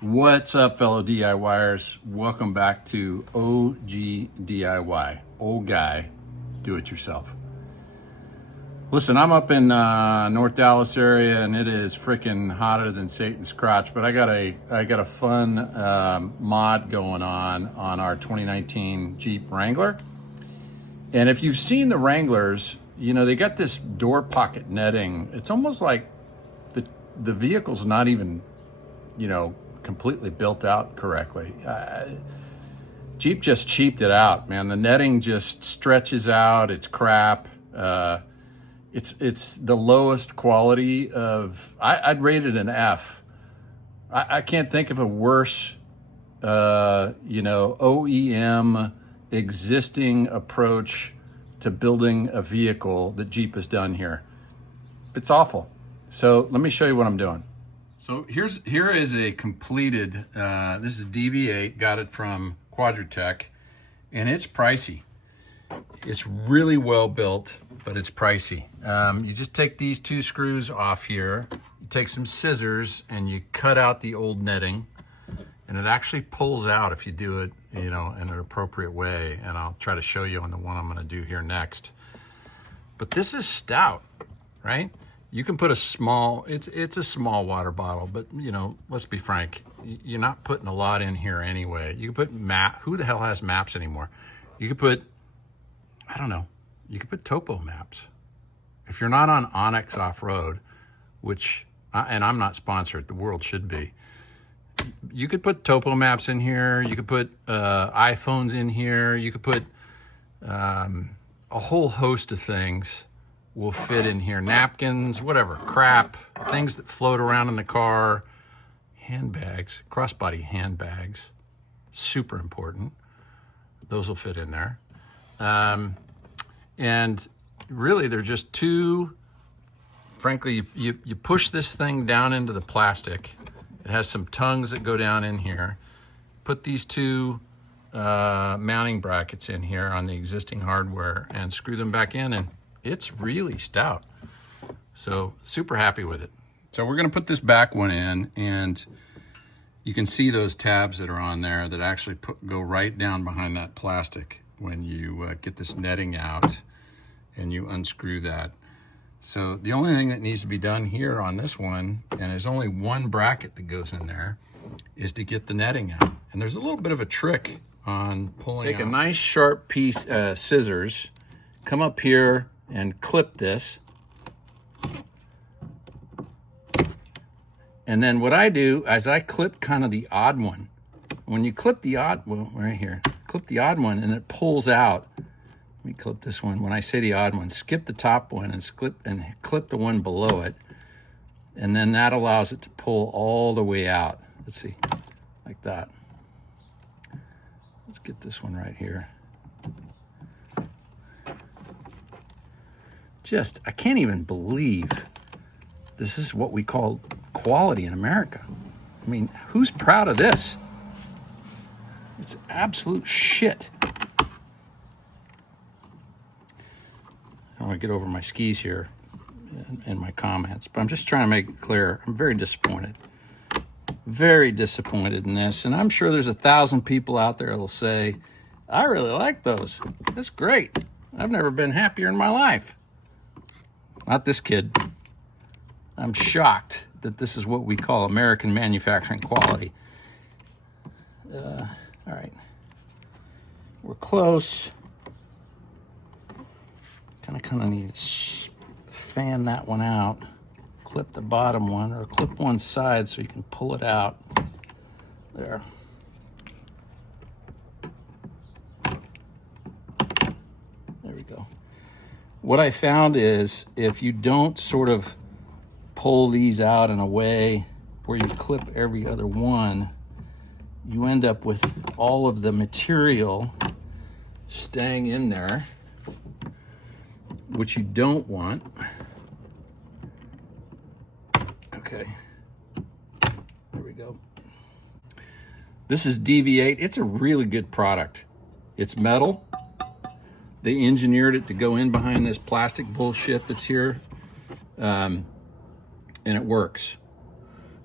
What's up, fellow DIYers? Welcome back to OG DIY, old guy, do it yourself. Listen, I'm up in North Dallas area, and it is freaking hotter than Satan's crotch. But I got a fun mod going on our 2019 Jeep Wrangler. And if you've seen the Wranglers, you know they got this door pocket netting. It's almost like the vehicle's not even, completely built out correctly. Jeep just cheaped it out, man. The netting just stretches out. It's crap. It's the lowest quality of. I'd rate it an F. I can't think of a worse, OEM existing approach to building a vehicle that Jeep has done here. It's awful. So let me show you what I'm doing. So here is a completed, this is DV8, got it from Quadratech, and it's pricey. It's really well built, but it's pricey. You just take these two screws off here, you take some scissors, and you cut out the old netting, and it actually pulls out if you do it, in an appropriate way, and I'll try to show you on the one I'm gonna do here next. But this is stout, right? You can put a small, it's a small water bottle, but let's be frank, you're not putting a lot in here anyway. You can put who the hell has maps anymore? You could put, I don't know, you could put topo maps. If you're not on Onyx Off-Road, which, and I'm not sponsored, the world should be, you could put topo maps in here, you could put iPhones in here, you could put a whole host of things will fit in here. Napkins, whatever, crap, things that float around in the car, handbags, crossbody handbags, super important. Those will fit in there. And really they're just two, frankly, you push this thing down into the plastic. It has some tongues that go down in here. Put these two mounting brackets in here on the existing hardware and screw them back in, and it's really stout. So super happy with it. So we're gonna put this back one in, and you can see those tabs that are on there that actually go right down behind that plastic when you get this netting out and you unscrew that. So the only thing that needs to be done here on this one, and there's only one bracket that goes in there, is to get the netting out. And there's a little bit of a trick on pulling out. Take a nice sharp piece, scissors, come up here and clip this. And then what I do is I clip kind of the odd one. When you clip the odd, well, right here, clip the odd one and it pulls out. Let me clip this one. When I say the odd one, skip the top one and clip the one below it. And then that allows it to pull all the way out. Let's see, like that. Let's get this one right here. I can't even believe this is what we call quality in America. I mean, who's proud of this? It's absolute shit. I want to get over my skis here in my comments, but I'm just trying to make it clear. I'm very disappointed. Very disappointed in this. And I'm sure there's 1,000 people out there that'll say, I really like those. That's great. I've never been happier in my life. Not this kid. I'm shocked that this is what we call American manufacturing quality. All right. We're close. Kind of need to fan that one out. Clip the bottom one, or clip one side so you can pull it out. There. There we go. What I found is if you don't sort of pull these out in a way where you clip every other one, you end up with all of the material staying in there, which you don't want. Okay, there we go. This is DV8. It's a really good product. It's metal. They engineered it to go in behind this plastic bullshit that's here, and it works.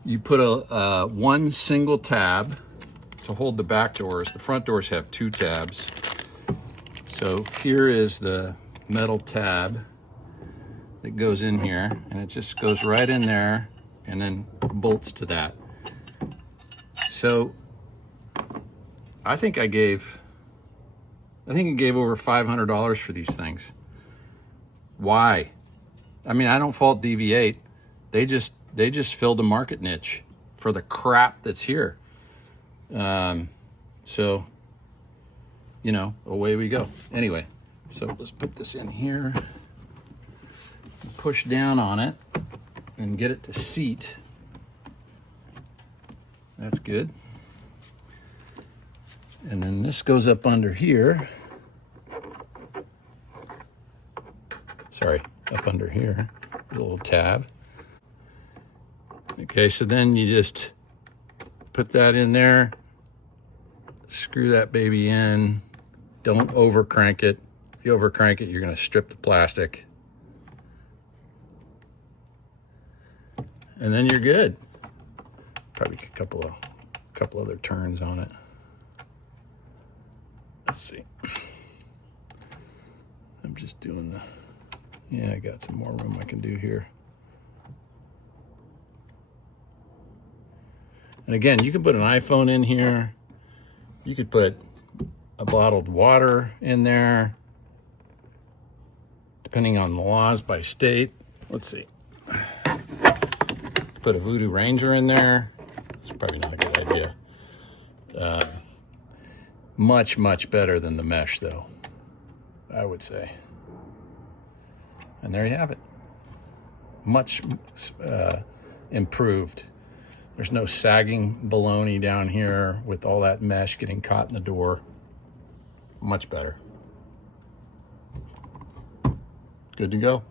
you put a one single tab to hold the back doors. The front doors have 2 tabs. So here is the metal tab that goes in here, and it just goes right in there and then bolts to that. So I think I gave over $500 for these things. Why? I mean, I don't fault DV8. They just filled a market niche for the crap that's here. So, you know, away we go. Anyway, so let's put this in here, push down on it, and get it to seat. That's good. And then this goes up under here. Sorry, up under here, a little tab. Okay, so then you just put that in there, screw that baby in. Don't over crank it. If you over crank it, you're gonna strip the plastic. And then you're good. Probably a couple other turns on it. Let's see. I'm just doing I got some more room I can do here. And again, you can put an iPhone in here. You could put a bottled water in there, depending on the laws by state. Let's see. Put a Voodoo Ranger in there. It's probably not a good idea. Much, much better than the mesh, though, I would say. And there you have it. Much improved. There's no sagging baloney down here with all that mesh getting caught in the door. Much better. Good to go.